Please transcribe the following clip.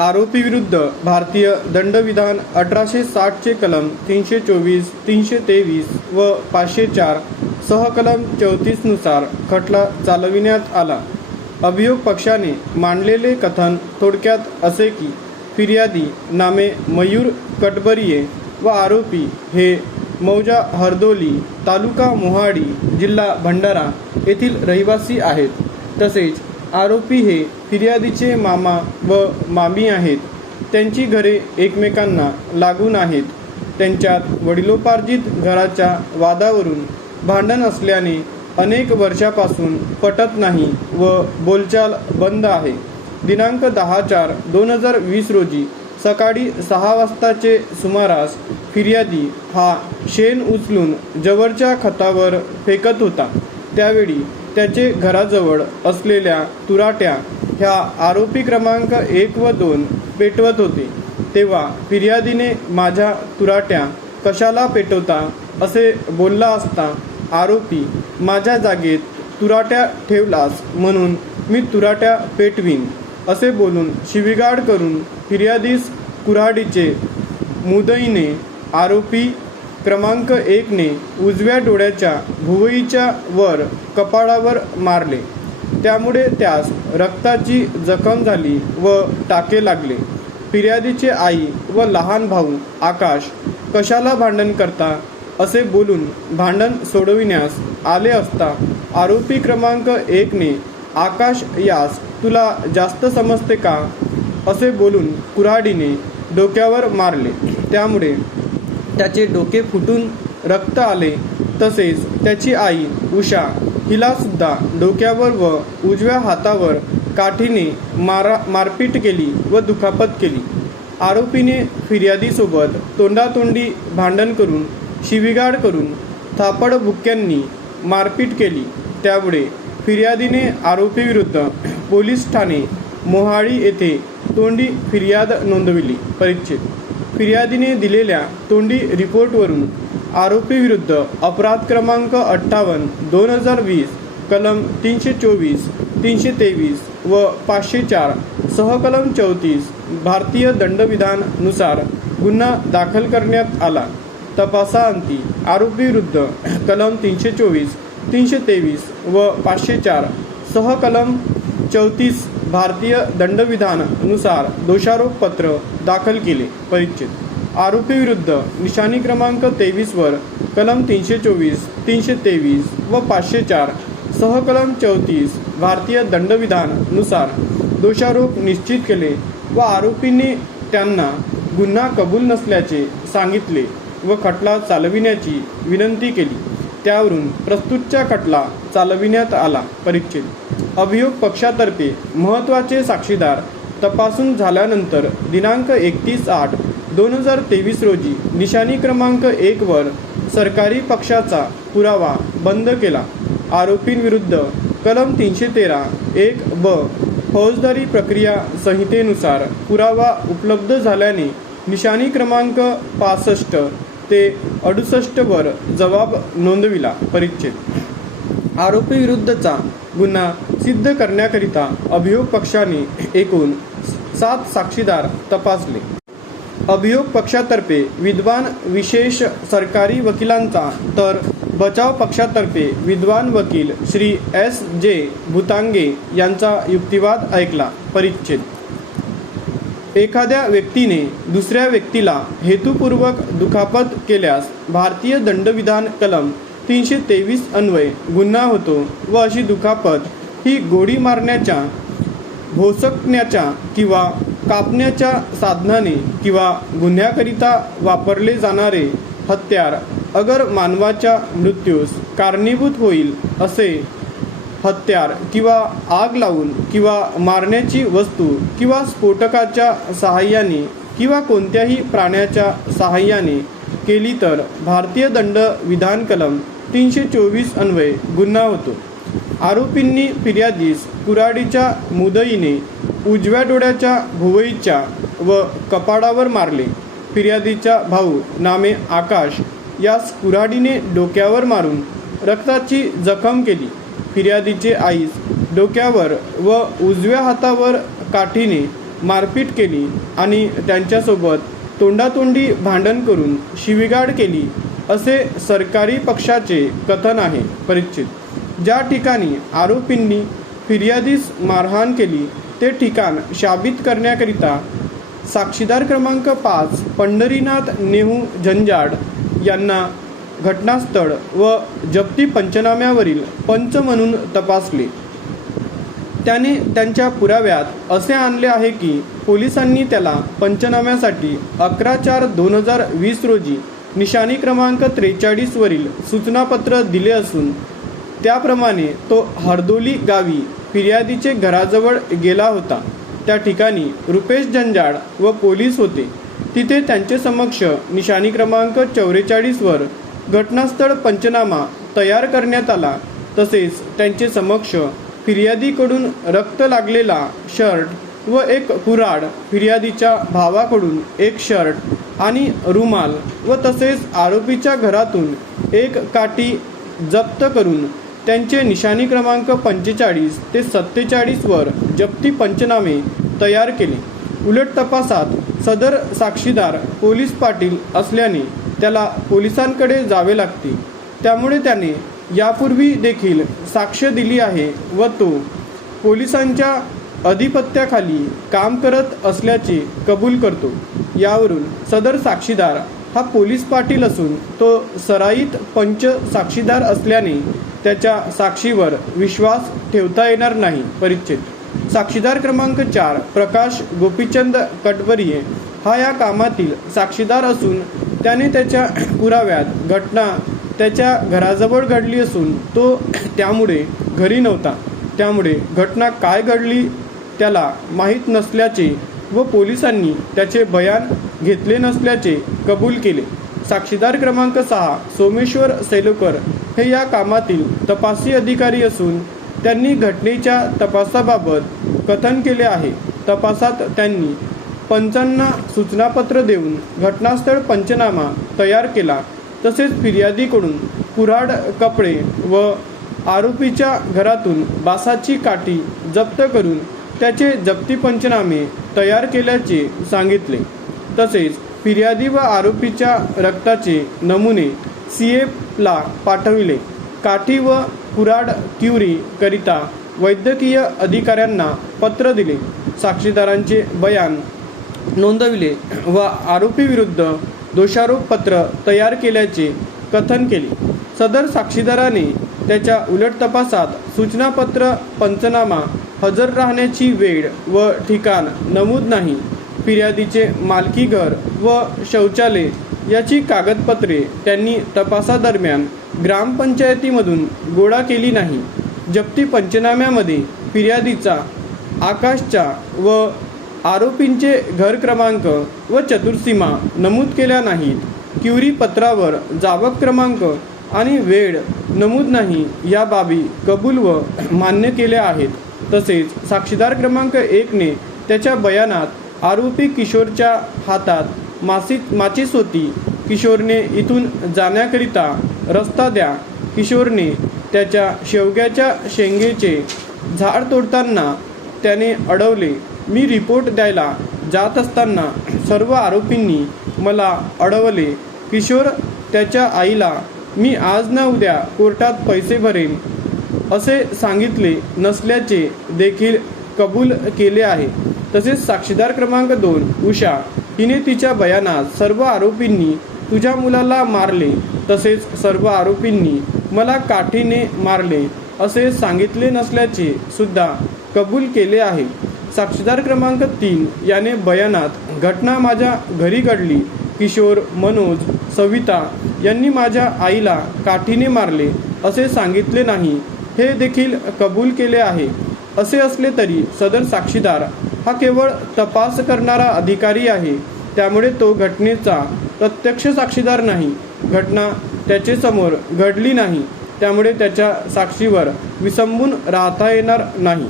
आरोपी विरुद्ध भारतीय दंडविधान 1860 कलम 324, 323 व 504 सह कलम 34 नुसार खटला चालविण्यात आला। अभियोग पक्षाने मांडलेले कथन थोडक्यात असे की फिर्यादी नामे मयूर कटबरिये व आरोपी हे मौजा हरदोली, तालुका मोहाडी, जिल्हा भंडारा येथील रहिवासी आहेत। तसेच आरोपी हे फिर्यादीचे मामा व मामी आहेत। त्यांची घरे एकमेकांना लागून आहेत। त्यांच्यात वडिलोपार्जित घराच्या वादावरून भांडण असल्याने अनेक वर्षापासून पटत नाही व बोलचाल बंद आहे। दिनांक 10/4/2020 रोजी सकाळी 6 वाजताचे सुमारास फिर्यादी हा शेण उचलून जवळच्या खतावर फेकत होता। त्यावेळी त्याचे घराजवळ असलेल्या तुराट्या ह्या आरोपी क्रमांक 1 व 2 पेटवत होते। तेव्हा फिर्यादीने माझ्या तुराट्या कशाला पेटवता असे बोलला असता आरोपी माझ्या जागेत तुराट्या ठेवलास म्हणून मी तुराट्या पेटवीन असे बोलून शिवीगाळ करून फिर्यादीस कुऱ्हाडीचे मुदईने आरोपी क्रमांक 1 ने उजव्या डोळ्याच्या भुवईच्या वर कपाळावर मारले। त्यामुळे त्यास रक्ताची जखम झाली व टाके लागले। फिर्यादीचे आई व लहान भाऊ आकाश कशाला भांडण करता असे बोलून भांडण सोडविण्यास आले असता आरोपी क्रमांक 1 ने आकाश यास तुला जास्त समजते का असे बोलून कुऱ्हाडीने डोक्यावर मारले। त्यामुळे त्याचे डोके फुटून रक्त आले। तसेच त्याची आई उषा हिला सुद्धा डोक्यावर व उजव्या हातावर काठीने मारपीट केली व दुखापत केली। आरोपीने फिर्यादीसोबत तोंडातोंडी भांडण करून शिवीगाळ करून थापडबुक्क्यांनी मारपीट केली। त्यामुळे फिर्यादीने आरोपीविरुद्ध पोलीस ठाणे मोहाडी येथे तोंडी फिर्याद नोंदविली। परिच्छेद फिर्यादीने दिलेल्या तोंडी रिपोर्टवरून आरोपीविरुद्ध अपराध क्रमांक 58/2020 कलम 324, 323 व 504 सह कलम 34 भारतीय दंडविधान नुसार गुन्हा दाखल करण्यात आला। तपासाअंती आरोपीविरुद्ध कलम 324, 323 व 504 सह कलम 34 भारतीय दंडविधान नुसार दोषारोपपत्र दाखल केले। परिच्छेद आरोपीविरुद्ध निशाणी क्रमांक 23 वर कलम 324, 323 व 504 सह कलम 34 भारतीय दंडविधान नुसार दोषारोप निश्चित केले व आरोपींनी त्यांना गुन्हा कबूल नसल्याचे सांगितले व खटला चालविण्याची विनंती केली। त्यावरून प्रस्तुतचा खटला चालविण्यात आला। परिच्छेद अभियोग पक्षातर्फे महत्त्वाचे साक्षीदार तपासून झाल्यानंतर दिनांक 31/8/2023 रोजी निशाणी क्रमांक 1 वर सरकारी पक्षाचा पुरावा बंद केला। आरोपींविरुद्ध कलम 313(1)(ब) फौजदारी प्रक्रिया संहितेनुसार पुरावा उपलब्ध झाल्याने निशाणी क्रमांक 65 ते 68 वर जबाब नोंदविला। परिच्छेद आरोपीविरुद्धचा गुन्हा सिद्ध करण्याकरिता अभियोग पक्षाने एकूण 7 साक्षीदार तपासले। अभियोग पक्षातर्फे विद्वान विशेष सरकारी वकिलांचा तर बचाव पक्षातर्फे विद्वान वकील श्री S.J. भुतांगे यांचा युक्तिवाद ऐकला। परिच्छेद एखाद्या व्यक्तीने दुसऱ्या व्यक्तीला हेतुपूर्वक दुखापत केल्यास भारतीय दंडविधान कलम 323 अन्वये गुन्हा होतो व अशी दुखापत ही गोळी मारण्याच्या, भोसकण्याच्या किंवा कापण्याच्या साधनाने किंवा गुन्ह्याकरिता वापरले जाणारे हत्यार अगर मानवाच्या मृत्यूस कारणीभूत होईल असे हत्यार किंवा आग लावून किंवा मारण्याची वस्तू किंवा स्फोटकाच्या सहाय्याने किंवा कोणत्याही प्राण्याच्या सहाय्याने केली तर भारतीय दंड विधान कलम 324 अन्वये गुन्हा होतो। आरोपींनी फिर्यादीस कुऱ्हाडीच्या मुदईने उजव्या डोळ्याच्या भुवईच्या व कपाळावर मारले। फिर्यादीचा भाऊ नामे आकाश यास कुऱ्हाडीने डोक्यावर मारून रक्ताची जखम केली। फिर्यादीचे आईस डोक्यावर व उजव्या हातावर काठीने मारपीट केली आणि त्यांच्यासोबत तोंडातोंडी भांडण करून शिवीगाळ केली असे सरकारी पक्षाचे कथन आहे. परिच्छेद ज्या ठिकाणी आरोपींनी फिर्यादीस मारहाण केली ते ठिकाण शाबित करण्याकरिता साक्षीदार क्रमांक 5 पंढरीनाथ नेहू झंजाड यांना घटनास्थळ व जप्ती पंचनाम्यावरील पंच म्हणून तपासले. त्याने त्यांच्या पुराव्यात असे आणले आहे की पोलिसांनी त्याला पंचनाम्यासाठी 11/4/2020 रोजी निशाणी क्रमांक 43 वरील सूचनापत्र दिले असून त्याप्रमाणे तो हरदोली गावी फिर्यादीचे घराजवळ गेला होता. त्या ठिकाणी रुपेश झंजाड व पोलीस होते. तिथे त्यांचे समक्ष निशाणी क्रमांक 44 वर घटनास्थळ पंचनामा तयार करण्यात आला. तसेच त्यांचे समक्ष फिर्यादीकडून रक्त लागलेला शर्ट व एक कुऱ्हाड, फिर्यादीच्या भावाकडून एक शर्ट आणि रुमाल व तसेच आरोपीच्या घरातून एक काठी जप्त करून त्यांचे निशाणी क्रमांक 45 ते 47 वर जप्ती पंचनामे तयार केले. उलट तपासात सदर साक्षीदार पोलीस पाटील असल्याने त्याला पोलिसांकडे जावे लागते. त्यामुळे त्याने यापूर्वी देखील साक्ष दिली आहे व तो पोलिसांच्या अधिपत्याखाली काम करत असल्याचे कबूल करतो. यावरून सदर साक्षीदार हा पोलीस पाटील असून तो सराईत पंच साक्षीदार असल्याने त्याच्या साक्षीवर विश्वास ठेवता येणार नाही. परिच्छेद साक्षीदार क्रमांक 4 प्रकाश गोपीचंद कटवरिये हा या कामातील साक्षीदार असून त्याने त्याच्या पुराव्यात घटना त्याच्या घराजवळ घडली असून तो त्यामुळे घरी नव्हता. त्यामुळे घटना काय घडली त्याला माहीत नसल्याचे व पोलिसांनी त्याचे बयान घेतले नसल्याचे कबूल केले. साक्षीदार क्रमांक 6 सोमेश्वर सेलुकर हे या कामातील तपासी अधिकारी असून त्यांनी घटनेच्या तपासाबाबत कथन केले आहे. तपासात त्यांनी पंचांना सूचनापत्र देऊन घटनास्थळ पंचनामा तयार केला. तसेच फिर्यादीकडून कुऱ्हाड, कपडे व आरोपीच्या घरातून बासाची काठी जप्त करून त्याचे जप्ती पंचनामे तयार केल्याचे सांगितले. तसेच फिर्यादी व आरोपीच्या रक्ताचे नमुने CF ला पाठविले. काठी व कुऱ्हाड क्युरी करिता वैद्यकीय अधिकाऱ्यांना पत्र दिले. साक्षीदारांचे बयान नोंदविले व आरोपीविरुद्ध दोषारोपपत्र तयार केल्याचे कथन केले. सदर साक्षीदाराने त्याच्या उलट तपासात सूचनापत्र, पंचनामा, हजर राहण्याची वेळ व ठिकाण नमूद नाही. फिर्यादीचे मालकी घर व शौचालय याची कागदपत्रे त्यांनी तपासादरम्यान ग्रामपंचायतीमधून गोळा केली नाही. जप्ती पंचनाम्यामध्ये फिर्यादीचा आकाशच्या व आरोपींचे घर क्रमांक व चतुर्सीमा नमूद केल्या नाहीत. क्युरी पत्रावर जावक क्रमांक आणि वेळ नमूद नाही या बाबी कबूल व मान्य केल्या आहेत. तसेच साक्षीदार क्रमांक 1 ने त्याच्या बयानात आरोपी किशोरच्या हातात माचीस होती. किशोरने इथून जाण्याकरिता रस्ता द्या. किशोरने त्याच्या शेवग्याच्या शेंगेचे झाड तोडताना त्याने अडवले. मी रिपोर्ट द्यायला जात असताना सर्व आरोपींनी मला अडवले. किशोर त्याच्या आईला मी आज ना उद्या कोर्टात पैसे भरेन असे सांगितले नसल्याचे देखील कबूल केले आहे. तसेच साक्षीदार क्रमांक 2 उषा हिने तिच्या बयानात सर्व आरोपींनी तुझ्या मुलाला मारले तसेच सर्व आरोपींनी मला काठीने मारले असे सांगितले नसल्याचे सुद्धा कबूल केले आहे. साक्षीदार क्रमांक 3 याने बयानात घटना माझ्या घरी घडली. किशोर, मनोज, सविता यांनी माझ्या आईला काठीने मारले असे सांगितले नाही हे देखील कबूल केले आहे. असे असले तरी सदर साक्षीदार हा केवळ तपास करणारा अधिकारी आहे. त्यामुळे तो घटनेचा प्रत्यक्ष साक्षीदार नाही. घटना त्याचे समोर घडली नाही. त्यामुळे त्याच्या साक्षीवर विसंबून राहता येणार नाही.